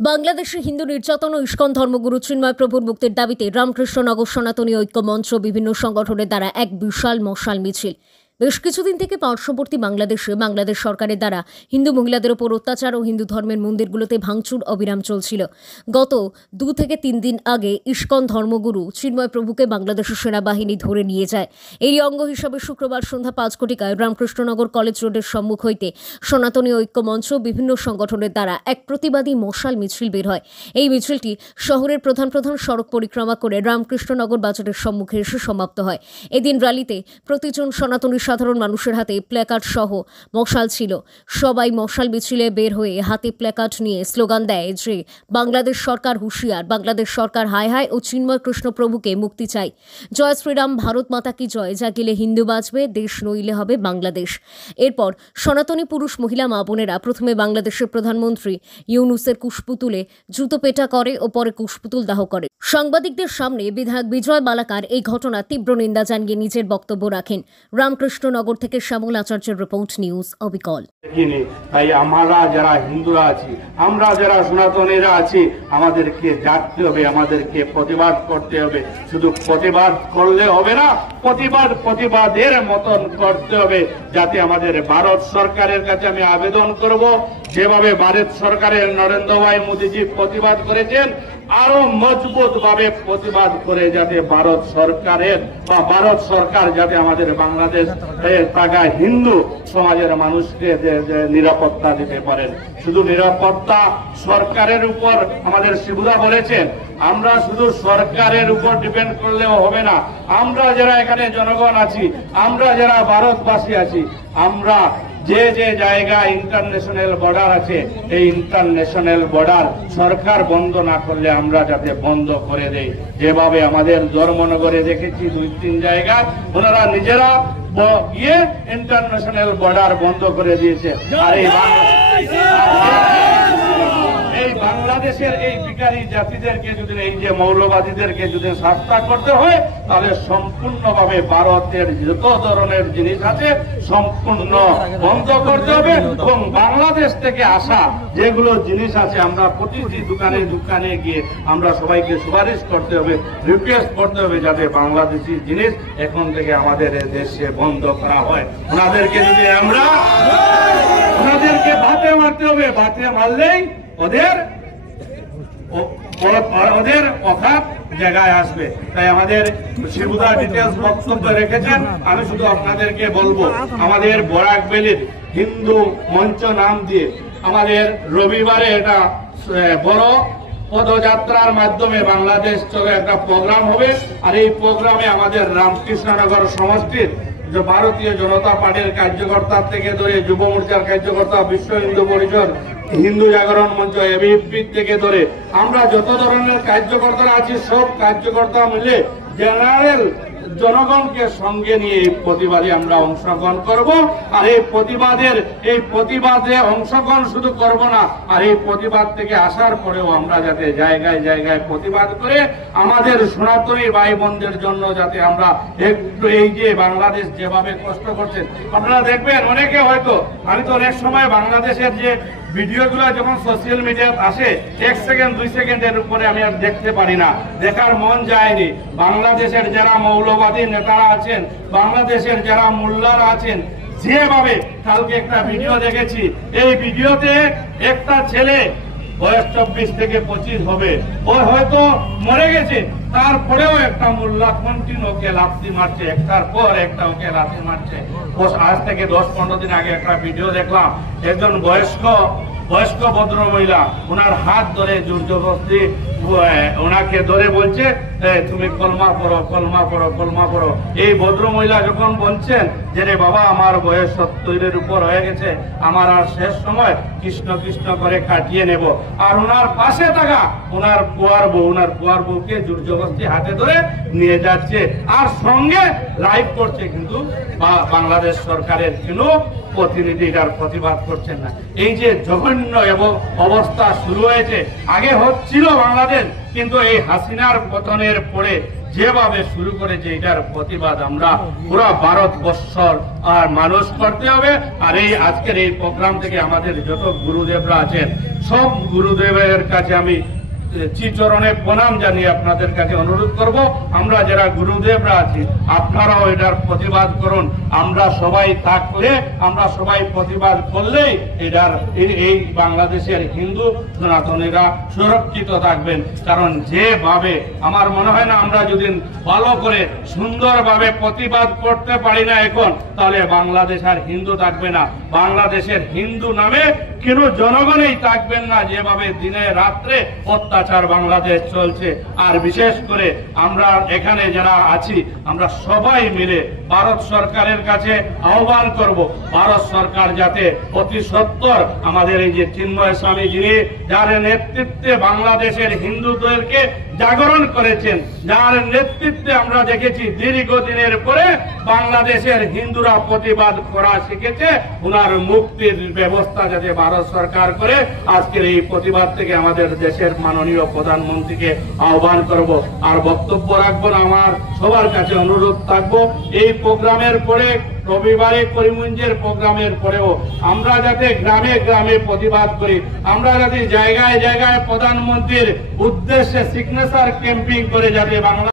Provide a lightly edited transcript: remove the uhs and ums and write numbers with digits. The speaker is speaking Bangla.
বাংলাদেশে হিন্দু নির্যাতন ও ইস্কন ধর্মগুরু চিন্ময় প্রভুর মুক্তির দাবিতে রামকৃষ্ণনগর সনাতনী ঐক্য মঞ্চ বিভিন্ন সংগঠনের দ্বারা এক বিশাল মশাল মিছিল বেশ কিছুদিন থেকে পার্শ্ববর্তী বাংলাদেশ সরকারের দ্বারা হিন্দু মহিলাদের ওপর অত্যাচার ও হিন্দু ধর্মের মন্দিরগুলোতে ভাঙচুর অবিরাম চলছিল। গত 2 থেকে 3 দিন আগে ইস্কন ধর্মগুরু চিন্ময় প্রভুকে বাংলাদেশের সেনাবাহিনী ধরে নিয়ে যায়। এই অঙ্গ হিসাবে শুক্রবার সন্ধ্যা 5 কোটিকায় রামকৃষ্ণনগর কলেজ রোডের সম্মুখ হইতে সনাতনী ঐক্য মঞ্চ বিভিন্ন সংগঠনের দ্বারা এক প্রতিবাদী মশাল মিছিল বের হয়। এই মিছিলটি শহরের প্রধান সড়ক পরিক্রমা করে রামকৃষ্ণনগর বাজারের সম্মুখে এসে সমাপ্ত হয়। এদিন র্যালিতে প্রতিজন সনাতনী সাধারণ মানুষের হাতে প্ল্যাকার্ড সহ মশাল ছিল। সবাই মশাল মিছিলে বের হয়ে হাতে প্ল্যাকার্ড নিয়ে স্লোগান দেয় যে বাংলাদেশ সরকার হুঁশিয়ার, বাংলাদেশ সরকার হায় হায় ও চিন্ময় কৃষ্ণ প্রভুকে মুক্তি চাই। জয় শ্রীরাম, ভারত মাতা কি জয়, যা গেলে হিন্দু বাঁচবে, দেশ নইলে হবে বাংলাদেশ। এরপর সনাতনী পুরুষ মহিলা মা বোনেরা প্রথমে বাংলাদেশের প্রধানমন্ত্রী ইউনূসের কুশপুতুলে জুতো পেটা করে ও পরে কুশপুতুল দাহ করে। সাংবাদিকদের সামনে বিধায়ক বিজয় বালাকার এই ঘটনার তীব্র নিন্দা জানিয়ে নিজের বক্তব্য রাখেন। রামকৃষ্ণনগর থেকে শ্যামল আচার্যের রিপোর্ট, নিউজ অবিকল। তাই আমরা যারা হিন্দুরা আছি, আমরা যারা সনাতনীরা আছি, আমাদেরকে জাগতে হবে, আমাদেরকে প্রতিবাদ করতে হবে। শুধু প্রতিবাদ করলে হবে না, প্রতিবাদের মতন করতে হবে, যাতে আমাদের ভারত সরকারের কাছে আমি আবেদন করব, যেভাবে ভারত সরকারের নরেন্দ্র ভাই মোদীজি প্রতিবাদ করেছেন, আরো মজবুত ভাবে প্রতিবাদ করে যাতে ভারত সরকার যাতে আমাদের বাংলাদেশ থাকা হিন্দু সমাজের মানুষকে নিরাপত্তা দিতে পারেন। শুধু নিরাপত্তা সরকারের উপর, আমাদের শিবুদা বলেছেন, আমরা শুধু সরকারের উপর ডিপেন্ড করলেও হবে না। আমরা যারা এখানে জনগণ আছি, আমরা যারা ভারতবাসী আছি, আমরা যে জায়গায় ইন্টারন্যাশনাল বর্ডার আছে, এই ইন্টারন্যাশনাল বর্ডার সরকার বন্ধ না করলে আমরা যাতে বন্ধ করে দেই। যেভাবে আমাদের ধর্মনগরে দেখেছি 2-3 জায়গায় ওনারা নিজেরা গিয়ে ইন্টারন্যাশনাল বর্ডার বন্ধ করে দিয়েছে। আর এই বাংলাদেশের এই বিকারী জাতিদেরকে যদি, এই যে মৌলবাদীদেরকে যদি শাস্তি করতে হয়, তাহলে সম্পূর্ণভাবে ভারতের যত ধরনের জিনিস আছে সম্পূর্ণ বন্ধ করতে হবে এবং বাংলাদেশ থেকে আসা যেগুলো জিনিস আছে আমরা প্রতিটি দোকানে গিয়ে আমরা সবাইকে সুপারিশ করতে হবে, রিকোয়েস্ট করতে হবে যাতে বাংলাদেশি জিনিস এখন থেকে আমাদের দেশে বন্ধ করা হয়। ওনাদেরকে যদি ওনাদেরকে ভাতে মারতে হবে, ভাতে মারলেই ওদের অকাত জায়গায় আসবে। তাই আমাদের শিবুদা ডিটেলস বক্তব্য রেখেছেন। আমি শুধু আপনাদেরকে বলবো, আমাদের বরাকবেলির হিন্দু মঞ্চ নাম দিয়ে আমাদের রবিবারে এটা বড় পদযাত্রার মাধ্যমে বাংলাদেশ চলে একটা প্রোগ্রাম হবে। আর এই প্রোগ্রামে আমাদের রামকৃষ্ণনগর সমষ্টির যে ভারতীয় জনতা পার্টির কার্যকর্তা থেকে ধরে যুব মোর্চার কার্যকর্তা, বিশ্ব হিন্দু পরিষদ, হিন্দু জাগরণ মঞ্চ, এবিপি থেকে ধরে আমরা যত ধরনের কার্যকর্তারা আছি, সব কার্যকর্তা মিলে জেনারেল জনগণকে সঙ্গে নিয়ে এই প্রতিবাদে আমরা অংশগ্রহণ করব। আর এই প্রতিবাদে অংশগ্রহণ শুধু করব না, আর এই প্রতিবাদ থেকে আসার পরেও আমরা যাতে জায়গায় প্রতিবাদ করে আমাদের সনাতনী ভাই বোনদের জন্য যাতে আমরা একটু, এই যে বাংলাদেশ যেভাবে কষ্ট করছে আপনারা দেখবেন, অনেকে হয়তো, আমি তো অনেক সময় বাংলাদেশের যে ভিডিওগুলো যখন সোশ্যাল মিডিয়ায় আসে 1 সেকেন্ড 2 সেকেন্ডের উপরে আমি আর দেখতে পারি না, দেখার মন যায়নি। বাংলাদেশের যারা মৌলবাদী নেতারা আছেন, বাংলাদেশের যারা মোল্লারা আছেন, যেভাবে কালকে একটা ভিডিও দেখেছি, এই ভিডিওতে একটা ছেলে বয়স 24 থেকে 25 হবে, ও হয়তো মরে গেছে, তারপরেও একটা মোল্লা কন্টিনিউ ওকে লাথি মারছে, একটার পর একটা ওকে লাথি মারছে। আজ থেকে 10-15 দিন আগে একটা ভিডিও দেখলাম, একজন বয়স্ক ভদ্র মহিলা, ওনার হাত ধরে জোরজবরদস্তি ওনাকে ধরে বলছে, তুমি কলমা পড়ো। এই ভদ্র মহিলা যখন বলছেন যে রে বাবা, আমার বয়স 70-এর উপর হয়ে গেছে, আমার আর শেষ সময় কৃষ্ণ করে কাটিয়ে নেব, আর ওনার পাশে থাকা ওনার পুয়ার বউকে জোরজবরদস্তি হাতে ধরে নিয়ে যাচ্ছে, আর সঙ্গে লাইভ করছে, কিন্তু বাংলাদেশ সরকারের কোনো প্রতিনিধি এটার প্রতিবাদ করছেন না। এই যে জঘন্য এবং অবস্থা শুরু হয়েছে, আগে হচ্ছিল বাংলাদেশ, কিন্তু এই হাসিনার পতনের পরে যেভাবে শুরু করেছে, এটার প্রতিবাদ আমরা পুরো ভারতবর্ষর আর মানুষ করতে হবে। আর এই আজকের এই প্রোগ্রাম থেকে আমাদের যত গুরুদেবরা আছেন সব গুরুদেবের কাছে আমি চিচরণে প্রণাম জানিয়ে আপনাদের কাছে অনুরোধ করব, আমরা যারা গুরুদেবরা আছি আপনারাও এটার প্রতিবাদ করুন। আমরা সবাই থাকলে, আমরা সবাই প্রতিবাদ করলেই এই বাংলাদেশের হিন্দু সনাতনীরা সুরক্ষিত থাকবেন। কারণ যেভাবে আমার মনে হয় না আমরা যদি ভালো করে সুন্দরভাবে প্রতিবাদ করতে পারি না এখন, তাহলে বাংলাদেশ আর হিন্দু থাকবে না। বাংলাদেশের হিন্দু নামে কেন জনগণই থাকবেন না, যেভাবে দিনে রাত্রে অত্যাচার বাংলাদেশ চলছে। আর বিশেষ করে আমরা এখানে যারা আছি আমরা সবাই মিলে ভারত সরকারের কাছে আহ্বান করব, ভারত সরকার যাতে অতি সত্বর আমাদের এই যে চিন্ময় স্বামী যিনি যার নেতৃত্বে বাংলাদেশের হিন্দুদেরকে জাগরণ করেছেন, যার নেতৃত্বে আমরা দেখেছি দীর্ঘদিনের পরে বাংলাদেশের হিন্দুরা প্রতিবাদ করা শিখেছে, ওনার মুক্তির ব্যবস্থা যাতে ভারত সরকার করে। আজকের এই প্রতিবাদ থেকে আমাদের দেশের মাননীয় প্রধানমন্ত্রীকে আহ্বান করব। আর বক্তব্য রাখবো না, আমার সবার কাছে অনুরোধ থাকবো, এই প্রোগ্রামের পরে রবিবারে করিমগঞ্জের প্রোগ্রামের পরেও আমরা যাতে গ্রামে গ্রামে প্রতিবাদ করি, আমরা যাতে জায়গায় জায়গায় প্রধানমন্ত্রীর উদ্দেশ্যে সিগনেচার ক্যাম্পিং করে যাতে বাংলা